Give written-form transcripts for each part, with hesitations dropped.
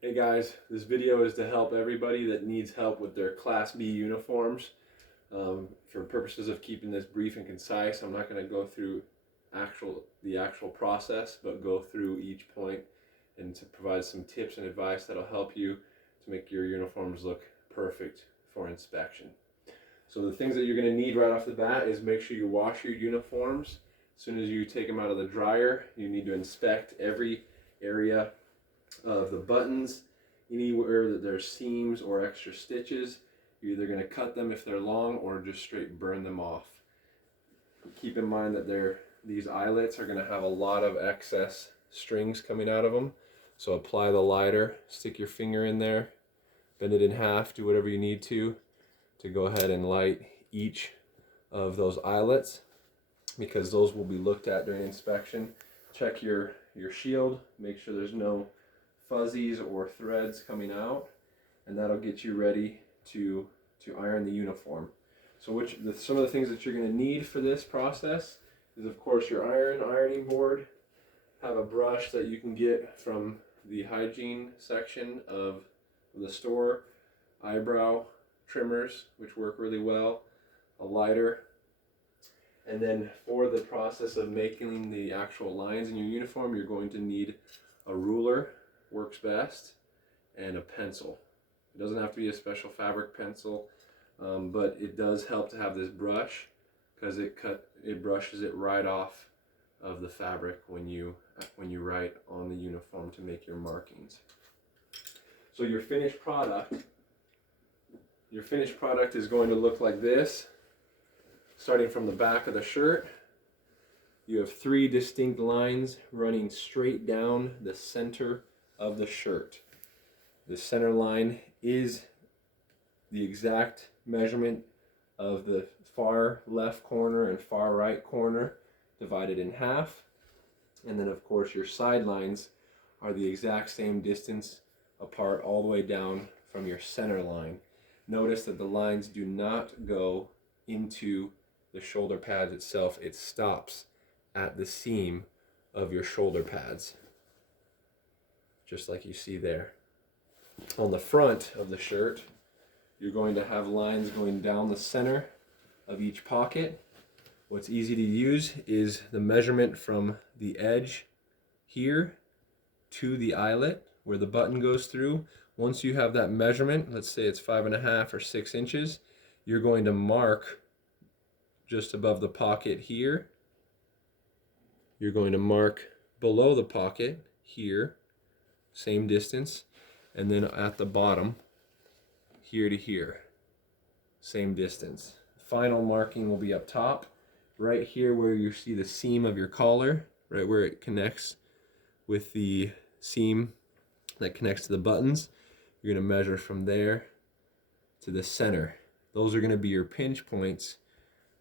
Hey guys, this video is to help everybody that needs help with their Class B uniforms. For purposes of keeping this brief and concise, I'm not going to go through the actual process, but go through each point and to provide some tips and advice that'll help you to make your uniforms look perfect for inspection. So the things that you're going to need right off the bat is make sure you wash your uniforms. As soon as you take them out of the dryer, you need to inspect every area of the buttons. Anywhere that there's seams or extra stitches, you're either going to cut them if they're long or just straight burn them off. Keep in mind that these eyelets are going to have a lot of excess strings coming out of them. So apply the lighter, stick your finger in there, bend it in half, do whatever you need to go ahead and light each of those eyelets, because those will be looked at during inspection. Check your shield, make sure there's no fuzzies or threads coming out, and that'll get you ready to iron the uniform. So some of the things that you're going to need for this process is, of course, your ironing board. Have a brush that you can get from the hygiene section of the store, eyebrow trimmers, which work really well, a lighter, and then for the process of making the actual lines in your uniform, you're going to need a ruler, works best, and a pencil. It doesn't have to be a special fabric pencil, but it does help to have this brush, because it brushes it right off of the fabric when you write on the uniform to make your markings. So your finished product is going to look like this. Starting from the back of the shirt, you have 3 distinct lines running straight down the center of the shirt. The center line is the exact measurement of the far left corner and far right corner divided in half. And then, of course, your side lines are the exact same distance apart all the way down from your center line. Notice that the lines do not go into the shoulder pads itself. It stops at the seam of your shoulder pads, just like you see there. On the front of the shirt, you're going to have lines going down the center of each pocket. What's easy to use is the measurement from the edge here to the eyelet where the button goes through. Once you have that measurement, let's say it's 5.5 or 6 inches, you're going to mark just above the pocket here. You're going to mark below the pocket here, same distance, and then at the bottom, here to here, same distance. Final marking will be up top, right here where you see the seam of your collar, right where it connects with the seam that connects to the buttons. You're going to measure from there to the center. Those are going to be your pinch points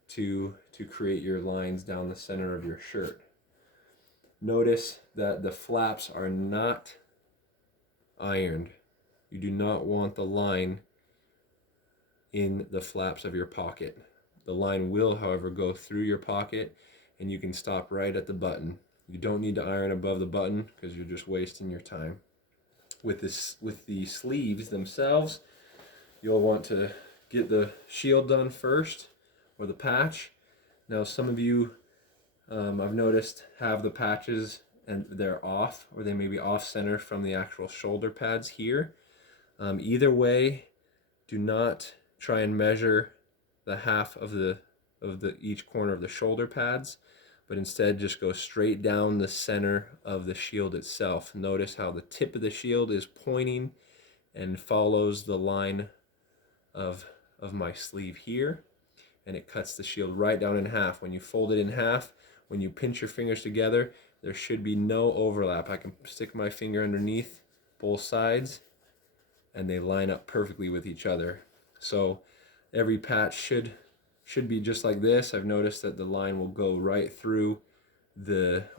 to create your lines down the center of your shirt. Notice that the flaps are not ironed. You do not want the line in the flaps of your pocket. The line will, however, go through your pocket, and you can stop right at the button. You don't need to iron above the button because you're just wasting your time. With the sleeves themselves, you'll want to get the shield done first, or the patch. Now, some of you, I've noticed, have the patches and they're off, or they may be off center from the actual shoulder pads here. Either way, do not try and measure the half of each corner of the shoulder pads, but instead just go straight down the center of the shield itself. Notice how the tip of the shield is pointing and follows the line of my sleeve here, and it cuts the shield right down in half. When you fold it in half, when you pinch your fingers together, there should be no overlap. I can stick my finger underneath both sides and they line up perfectly with each other. So every patch should be just like this. I've noticed that the line will go right through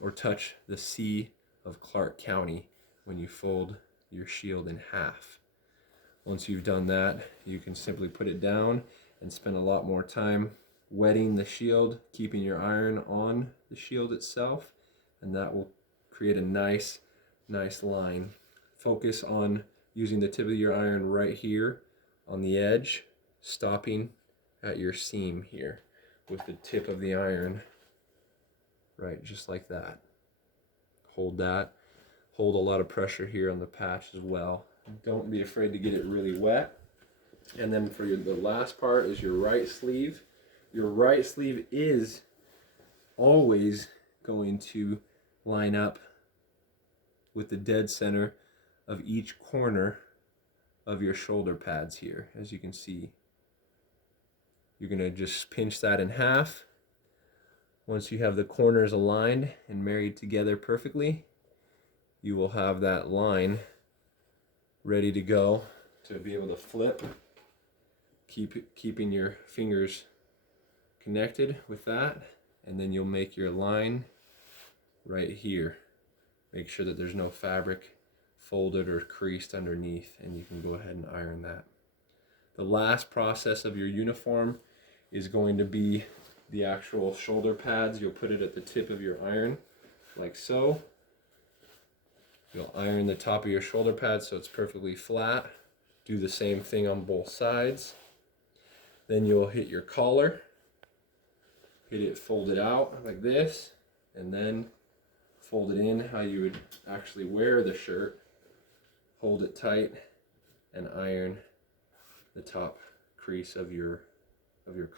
or touch the C of Clark County when you fold your shield in half. Once you've done that, you can simply put it down and spend a lot more time wetting the shield, keeping your iron on the shield itself, and that will create a nice line focus on using the tip of your iron right here on the edge, stopping at your seam here with the tip of the iron, right, just like that. Hold that. Hold a lot of pressure here on the patch as well. Don't be afraid to get it really wet. And then for the last part is your right sleeve. Your right sleeve is always going to line up with the dead center of each corner of your shoulder pads here. As you can see, you're going to just pinch that in half. Once you have the corners aligned and married together perfectly, you will have that line ready to go to be able to flip, keeping your fingers connected with that, and then you'll make your line right here. Make sure that there's no fabric folded or creased underneath, and you can go ahead and iron that. The last process of your uniform is going to be the actual shoulder pads. You'll put it at the tip of your iron, like so. You'll iron the top of your shoulder pad so it's perfectly flat. Do the same thing on both sides. Then you'll hit your collar. Hit it folded out like this, and then fold it in how you would actually wear the shirt. Hold it tight and iron the top crease of your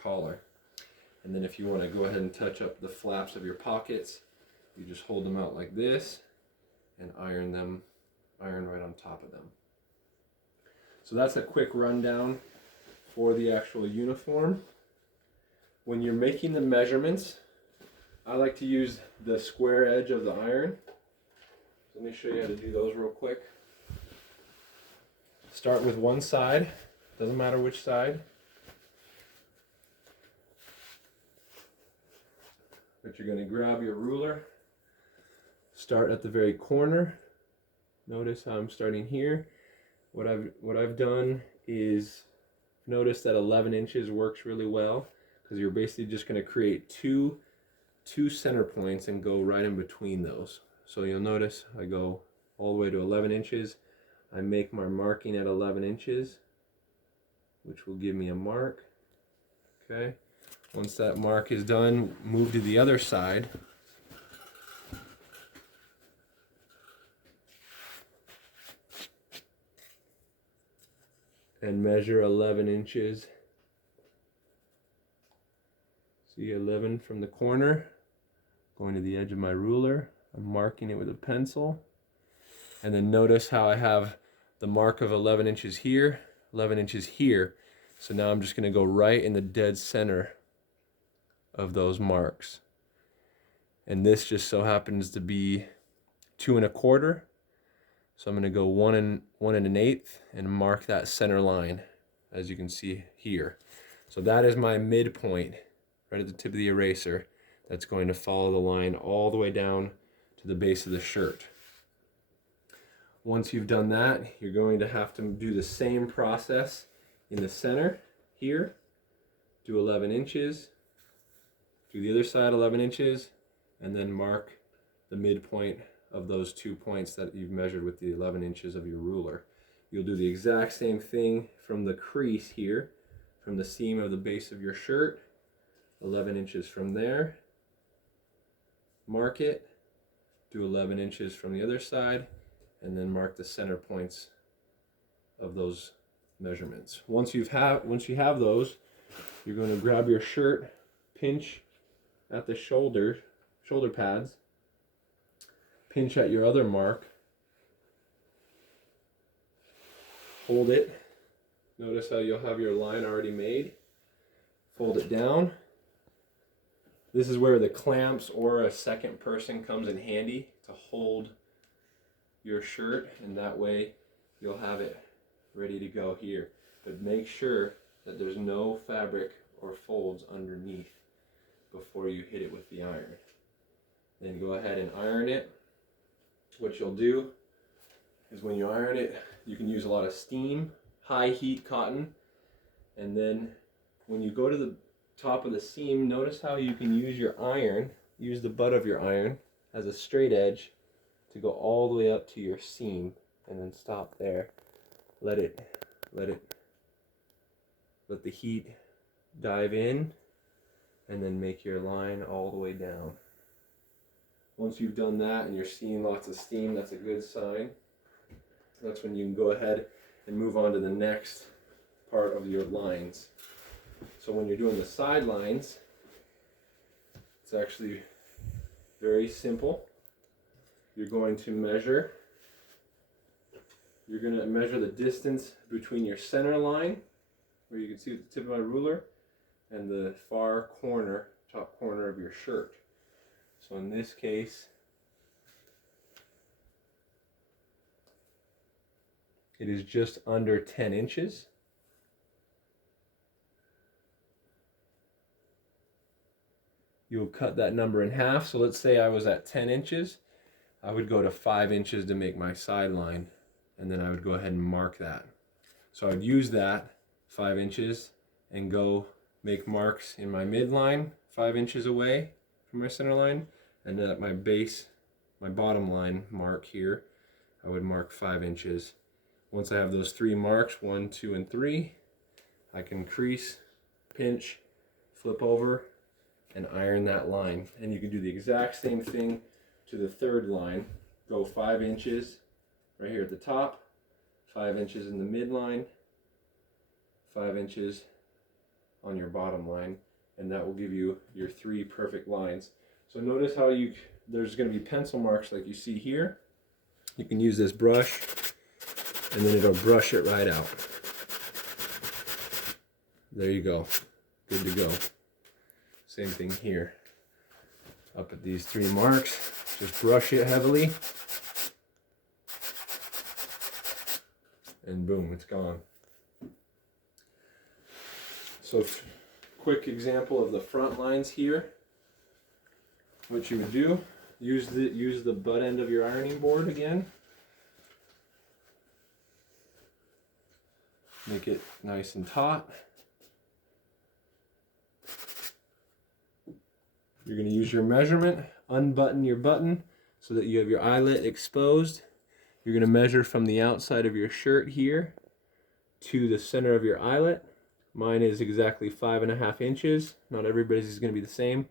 collar. And then if you want to go ahead and touch up the flaps of your pockets, you just hold them out like this and iron right on top of them. So that's a quick rundown for the actual uniform. When you're making the measurements, I like to use the square edge of the iron. Let me show you how to do those real quick. Start with one side, doesn't matter which side. But you're going to grab your ruler, start at the very corner. Notice how I'm starting here. What I've done is notice that 11 inches works really well, because you're basically just going to create two center points and go right in between those. So you'll notice I go all the way to 11 inches. I make my marking at 11 inches, which will give me a mark. Okay. Once that mark is done, move to the other side. And measure 11 inches. See 11 from the corner, going to the edge of my ruler. I'm marking it with a pencil. And then notice how I have the mark of 11 inches here, 11 inches here. So now I'm just going to go right in the dead center of those marks. And this just so happens to be 2 1/4. So I'm going to go 1 1/8 and mark that center line, as you can see here. So that is my midpoint, right at the tip of the eraser, that's going to follow the line all the way down to the base of the shirt. Once you've done that, you're going to have to do the same process in the center here. Do 11 inches. Do the other side 11 inches, and then mark the midpoint of those 2 points that you've measured with the 11 inches of your ruler. You'll do the exact same thing from the crease here, from the seam of the base of your shirt, 11 inches from there. Mark it, do 11 inches from the other side, and then mark the center points of those measurements. Once you have those, you're going to grab your shirt, pinch at the shoulder pads, pinch at your other mark, hold it. Notice how you'll have your line already made. Fold it down. This is where the clamps or a second person comes in handy to hold your shirt, and that way you'll have it ready to go here. But make sure that there's no fabric or folds underneath before you hit it with the iron. Then go ahead and iron it. What you'll do is when you iron it, you can use a lot of steam, high heat cotton, and then when you go to the top of the seam, notice how you can use the butt of your iron as a straight edge to go all the way up to your seam and then stop there. Let the heat dive in, and then make your line all the way down. Once you've done that and you're seeing lots of steam, that's a good sign. That's when you can go ahead and move on to the next part of your lines. So when you're doing the side lines, it's actually very simple. You're going to measure the distance between your center line, where you can see the tip of my ruler, and the far corner, top corner of your shirt. So in this case, it is just under 10 inches. You'll cut that number in half. So let's say I was at 10 inches. I would go to 5 inches to make my side line, and then I would go ahead and mark that. So I would use that 5 inches and go make marks in my midline 5 inches away from my center line, and then at my base, my bottom line mark here, I would mark 5 inches. Once I have those 3 marks, 1, 2, and 3, I can crease, pinch, flip over, and iron that line. And you can do the exact same thing to the third line. Go 5 inches right here at the top, 5 inches in the midline, 5 inches on your bottom line, and that will give you your 3 perfect lines. So notice how there's going to be pencil marks like you see here. You can use this brush, and then it'll brush it right out. There you go. Good to go. Same thing here. Up at these 3 marks, just brush it heavily, and boom, it's gone. So quick example of the front lines here. What you would do, use the butt end of your ironing board again. Make it nice and taut. You're going to use your measurement, unbutton your button so that you have your eyelet exposed. You're going to measure from the outside of your shirt here to the center of your eyelet. Mine is exactly 5.5 inches. Not everybody's is going to be the same,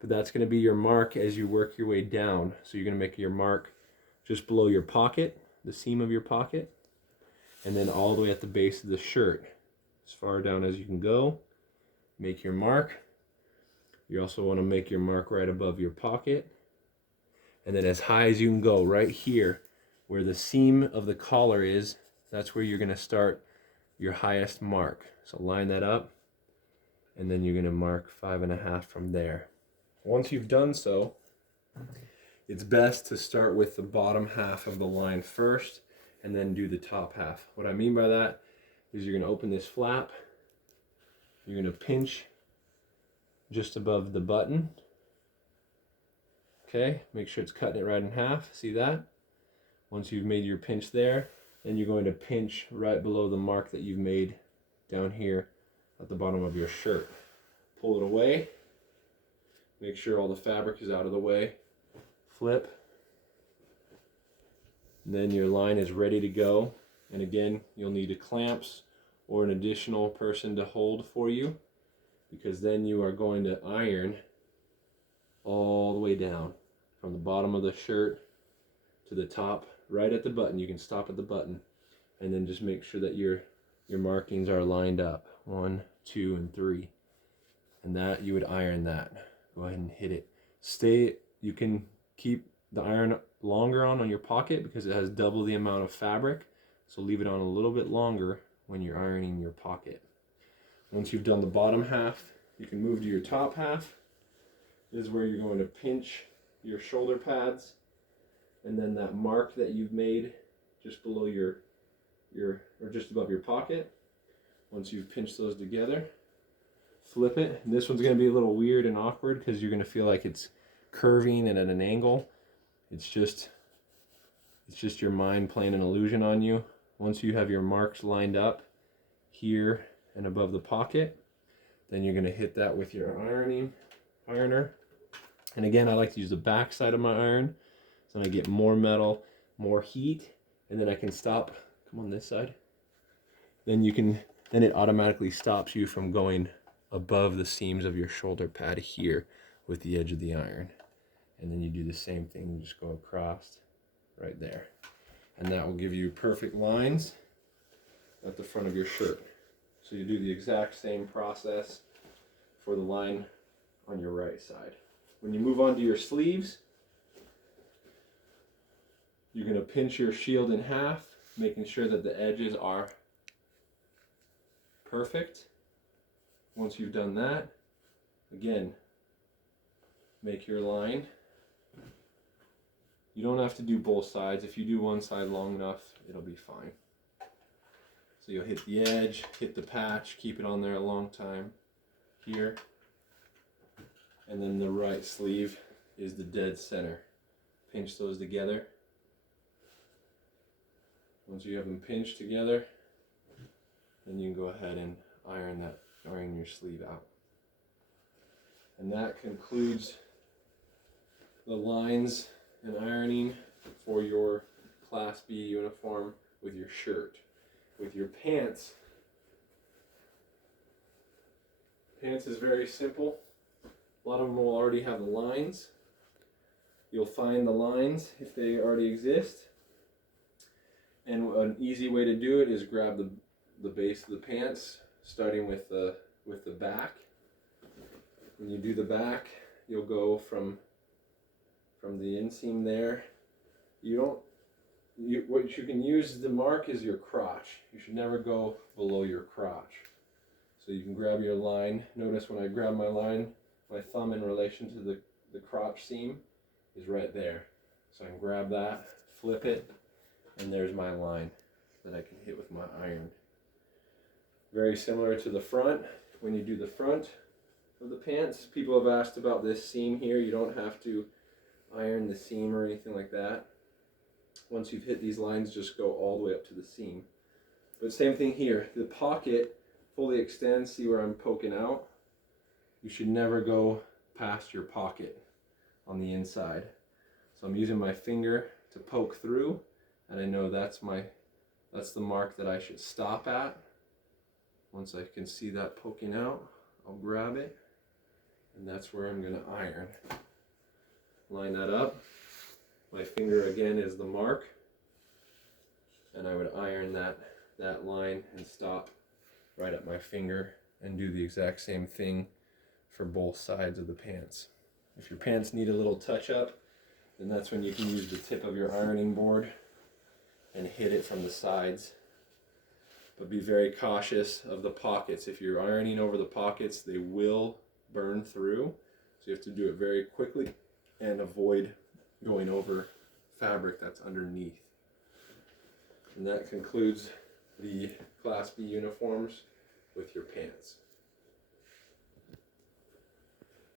but that's going to be your mark as you work your way down. So you're going to make your mark just below your pocket, the seam of your pocket, and then all the way at the base of the shirt, as far down as you can go. Make your mark. You also want to make your mark right above your pocket, and then as high as you can go, right here where the seam of the collar is, that's where you're going to start your highest mark. So line that up, and then you're going to mark 5.5 from there. Once you've done so, it's best to start with the bottom half of the line first and then do the top half. What I mean by that is you're going to open this flap, you're going to pinch just above the button. Okay, make sure it's cutting it right in half. See that? Once you've made your pinch there, then you're going to pinch right below the mark that you've made down here at the bottom of your shirt. Pull it away. Make sure all the fabric is out of the way. Flip. And then your line is ready to go. And again, you'll need clamps or an additional person to hold for you, because then you are going to iron all the way down from the bottom of the shirt to the top, right at the button. You can stop at the button, and then just make sure that your markings are lined up. 1, 2, and 3. And that, you would iron that. Go ahead and hit it. You can keep the iron longer on your pocket because it has double the amount of fabric. So leave it on a little bit longer when you're ironing your pocket. Once you've done the bottom half, you can move to your top half. This is where you're going to pinch your shoulder pads, and then that mark that you've made just below or just above your pocket. Once you've pinched those together, flip it. And this one's going to be a little weird and awkward because you're going to feel like it's curving and at an angle. It's just your mind playing an illusion on you. Once you have your marks lined up here and above the pocket, then you're going to hit that with your ironer. And again, I like to use the back side of my iron, so I get more metal, more heat, and then I can stop, come on this side. Then it automatically stops you from going above the seams of your shoulder pad here with the edge of the iron. And then you do the same thing, you just go across right there. And that will give you perfect lines at the front of your shirt. So you do the exact same process for the line on your right side. When you move on to your sleeves, you're going to pinch your shield in half, making sure that the edges are perfect. Once you've done that, again, make your line. You don't have to do both sides. If you do one side long enough, it'll be fine. So you'll hit the edge, hit the patch, keep it on there a long time here. And then the right sleeve is the dead center. Pinch those together. Once you have them pinched together, then you can go ahead and iron your sleeve out. And that concludes the lines and ironing for your Class B uniform with your shirt. With your pants, is very simple. A lot of them will already have the lines. You'll find the lines if they already exist. And an easy way to do it is grab the base of the pants, starting with the back. When you do the back, you'll go from the inseam there. What you can use the mark is your crotch. You should never go below your crotch. So you can grab your line. Notice when I grab my line, my thumb in relation to the crotch seam is right there. So I can grab that, flip it, and there's my line that I can hit with my iron. Very similar to the front. When you do the front of the pants, people have asked about this seam here. You don't have to iron the seam or anything like that. Once you've hit these lines, just go all the way up to the seam. But same thing here. The pocket fully extends. See where I'm poking out? You should never go past your pocket on the inside. So I'm using my finger to poke through, and I know that's the mark that I should stop at. Once I can see that poking out, I'll grab it, and that's where I'm going to iron. Line that up. My finger again is the mark, and I would iron that line and stop right at my finger and do the exact same thing for both sides of the pants. If your pants need a little touch up, then that's when you can use the tip of your ironing board and hit it from the sides. But be very cautious of the pockets. If you're ironing over the pockets, they will burn through. So you have to do it very quickly and avoid going over fabric that's underneath. And that concludes the Class B uniforms with your pants.